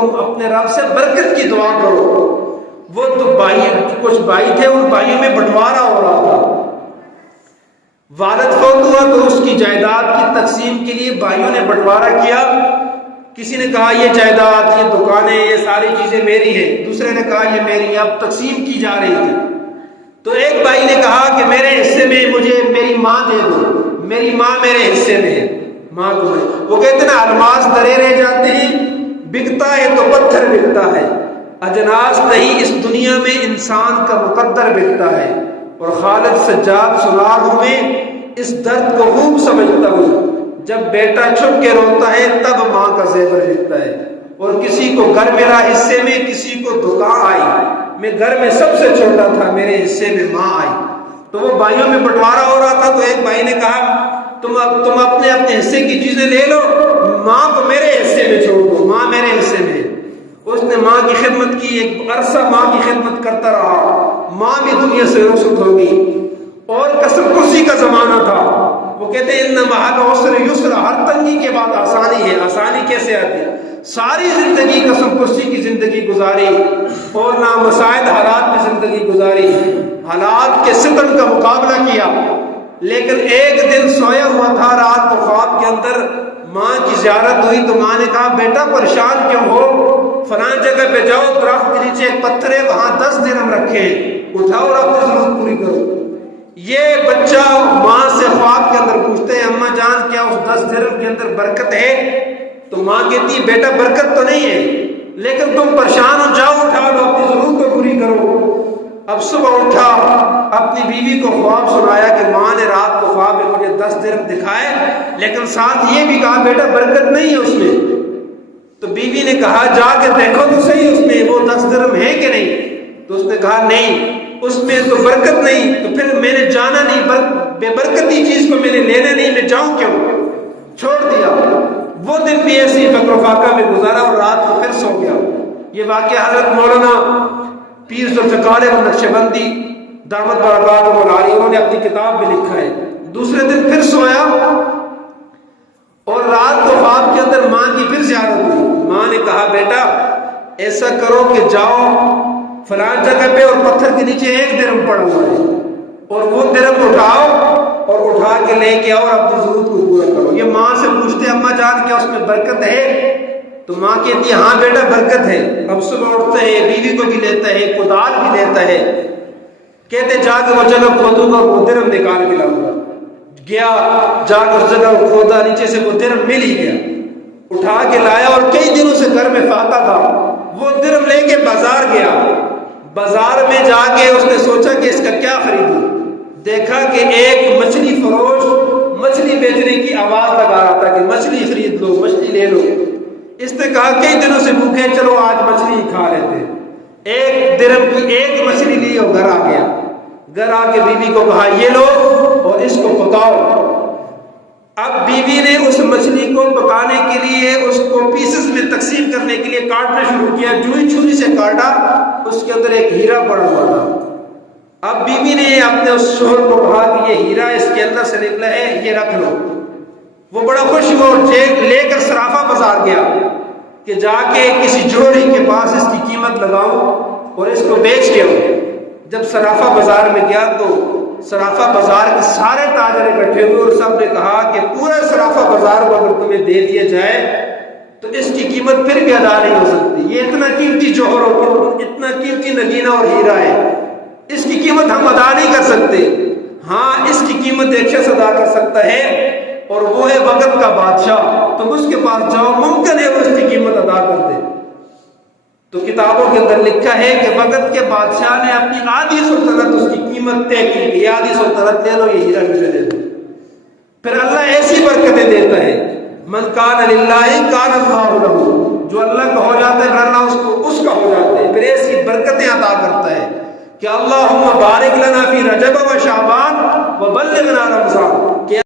تم اپنے رب سے برکت کی دعا کرو۔ وہ تو کچھ بھائی تھے، ان بھائیوں میں بٹوارا ہو رہا تھا۔ والد فوت ہوا تو اس کی جائیداد کی تقسیم کے لیے بھائیوں نے بٹوارا کیا۔ کسی نے کہا یہ جائیداد، یہ دکانیں، یہ ساری چیزیں میری ہیں، دوسرے نے کہا یہ میری، اب تقسیم کی جا رہی تھی۔ تو ایک بھائی نے کہا کہ میرے حصے میں مجھے میری ماں دے دو، میری ماں میرے حصے میں ہے، ماں کو ہے۔ وہ کہتے ہیں الماس درے رہ جاتے ہیں، بکتا ہے تو پتھر بکتا ہے، اجناس نہیں اس دنیا میں انسان کا مقدر بکتا ہے۔ اور خالد سجاد سنار ہوں میں اس درد کو خوب سمجھتا ہوں، جب بیٹا چھپ کے روتا ہے تب ماں کا زیور بکتا ہے۔ اور کسی کو گھر میرا حصے میں، کسی کو دکان آئی، میں گھر میں سب سے چھوٹا تھا، میرے حصے میں ماں آئی۔ تو وہ بھائیوں میں بٹوارا ہو رہا تھا، تو ایک بھائی نے کہا تم اپنے حصے کی چیزیں لے لو، ماں کو میرے حصے میں چھوڑ دو، ماں میرے حصے میں۔ اس نے ماں کی خدمت کی، ایک عرصہ ماں کی خدمت کرتا رہا، ماں بھی دنیا سے رخصت ہوگی۔ اور قسم کشی کا زمانہ تھا۔ وہ کہتے ہیں ان مع العسر یسر، ہر تنگی کے بعد آسانی ہے۔ آسانی کیسے آتی ہے؟ ساری زندگی قسم کشی کی زندگی گزاری اور نامساعد حالات میں زندگی گزاری، حالات کے ستم کا مقابلہ کیا، لیکن ایک دن سویا ہوا تھا، رات کو خواب کے اندر ماں کی زیارت ہوئی تو ماں نے کہا بیٹا پریشان کیوں ہو، فلاں جگہ پہ جاؤ، درخت کے نیچے ایک پتھر ہے، وہاں 10 درہم رکھے، اٹھاؤ اور اپنی ضرورت پوری کرو۔ یہ بچہ ماں سے خواب کے اندر پوچھتے ہیں اماں جان کیا اس 10 درہم کے اندر برکت ہے؟ تو ماں کہتی ہے بیٹا برکت تو نہیں ہے، لیکن تم پریشان ہو، جاؤ اٹھا لو، اپنی ضرورت کو پوری کرو۔ اب صبح اٹھا، اپنی بیوی کو خواب سنایا کہ ماں نے رات کو خواب میں مجھے 10 درہم دکھائے، لیکن ساتھ یہ بھی کہا بیٹا برکت نہیں ہے اس میں۔ تو بیوی نے کہا جا کے دیکھو تو صحیح اس میں وہ 10 درہم ہے کہ نہیں؟ تو اس نے کہا نہیں اس میں تو برکت نہیں۔ تو پھر میں نے جانا نہیں، بے برکتی چیز کو میں نے لینا نہیں، میں جاؤں کیوں؟ چھوڑ دیا۔ وہ دن بھی ایسی فکر و فاقہ میں گزارا اور رات کو پھر سو گیا۔ یہ واقعہ حضرت مولانا پیر ذوالفقار احمد نقشبندی دعوت برکاتہ العالیہ انہوں نے اپنی کتاب میں لکھا ہے۔ دوسرے دن پھر سویا اور رات کو خواب کے اندر ماں کی پھر زیارت ہوئی۔ ماں نے کہا بیٹا ایسا کرو کہ جاؤ فلاں جگہ پہ اور پتھر کے نیچے 1 درہم پڑا ہوا ہے، اور وہ درہم اٹھاؤ اور اٹھا کے لے کے آؤ اور اپنی ضرورت کو پورا کرو۔ یہ ماں سے پوچھتے اماں جان کیا اس میں برکت ہے؟ تو ماں کہتی ہے ہاں بیٹا برکت ہے۔ اب صبح اٹھتا ہے، بیوی کو بھی لیتا ہے، کدال بھی لیتا ہے، کہتے جا کے وہ جگہ کھودوں گا وہ درہم نکال کے لاؤں گا۔ گیا جا کر اس جگہ کھودا، نیچے سے وہ درہم مل ہی گیا، اٹھا کے لایا اور کئی دنوں سے گھر میں فاقہ تھا۔ وہ درہم لے کے بازار گیا، بازار میں جا کے اس نے سوچا کہ اس کا کیا خریدوں، دیکھا کہ ایک مچھلی فروش مچھلی بیچنے کی آواز لگا رہا تھا کہ مچھلی خرید لو، مچھلی لے لو۔ اس نے کہا کئی دنوں سے بھوکے چلو آج مچھلی کھا لیتے۔ 1 درہم کی 1 مچھلی لی اور گھر آ گیا۔ گھر آ کے بیوی کو کہا یہ لو اور اس کو پکاؤ۔ اب بیوی نے اس مچھلی کو پکانے کے لیے اس کو پیسز میں تقسیم کرنے کے لیے کاٹنا شروع کیا، جو ہی چھری سے کاٹا اس کے اندر ایک ہیرا پڑا ہوا تھا۔ اب بیوی نے اپنے اس شوہر کو کہا کہ یہ ہیرا اس کے اندر سے نکلا ہے، یہ رکھ لو۔ وہ بڑا خوش ہوا اور لے کر صرافہ بازار گیا کہ جا کے کسی جوڑی کے پاس اس کی قیمت لگاؤں اور اس کو بیچ کے آؤں۔ جب صرافہ بازار میں گیا تو صرافہ بازار کے سارے تاجر اکٹھے ہوئے اور سب نے کہا کہ پورا صرافہ بازار کو اگر تمہیں دے دیا جائے تو اس کی قیمت پھر بھی ادا نہیں ہو سکتی، یہ اتنا قیمتی جوہر اور اتنا قیمتی نگینہ اور ہیرا ہے، اس کی قیمت ہم ادا نہیں کر سکتے۔ ہاں اس کی قیمت ایک شخص ادا کر سکتا ہے اور وہ ہے وقت کا بادشاہ، تم اس کے پاس جاؤ، ممکن ہے وہ اس کی قیمت ادا کر دے۔ تو کتابوں کے اندر لکھا ہے کہ وقت کے بادشاہ نے اپنی آدھی سلطنت اس کی قیمت طے کی، یہ آدھی سلطنت لے لو، یہ ہیرا مجھے دے دو۔ پھر اللہ ایسی برکتیں دیتا ہے، من کان للہ کان اللہ لہ، جو اللہ کا ہو جاتا ہے پھر اللہ اس کا ہو جاتا ہے، پھر ایسی برکتیں عطا کرتا ہے کہ اللہم بارک لنا فی رجب و شعبان و بلغنا رمضان۔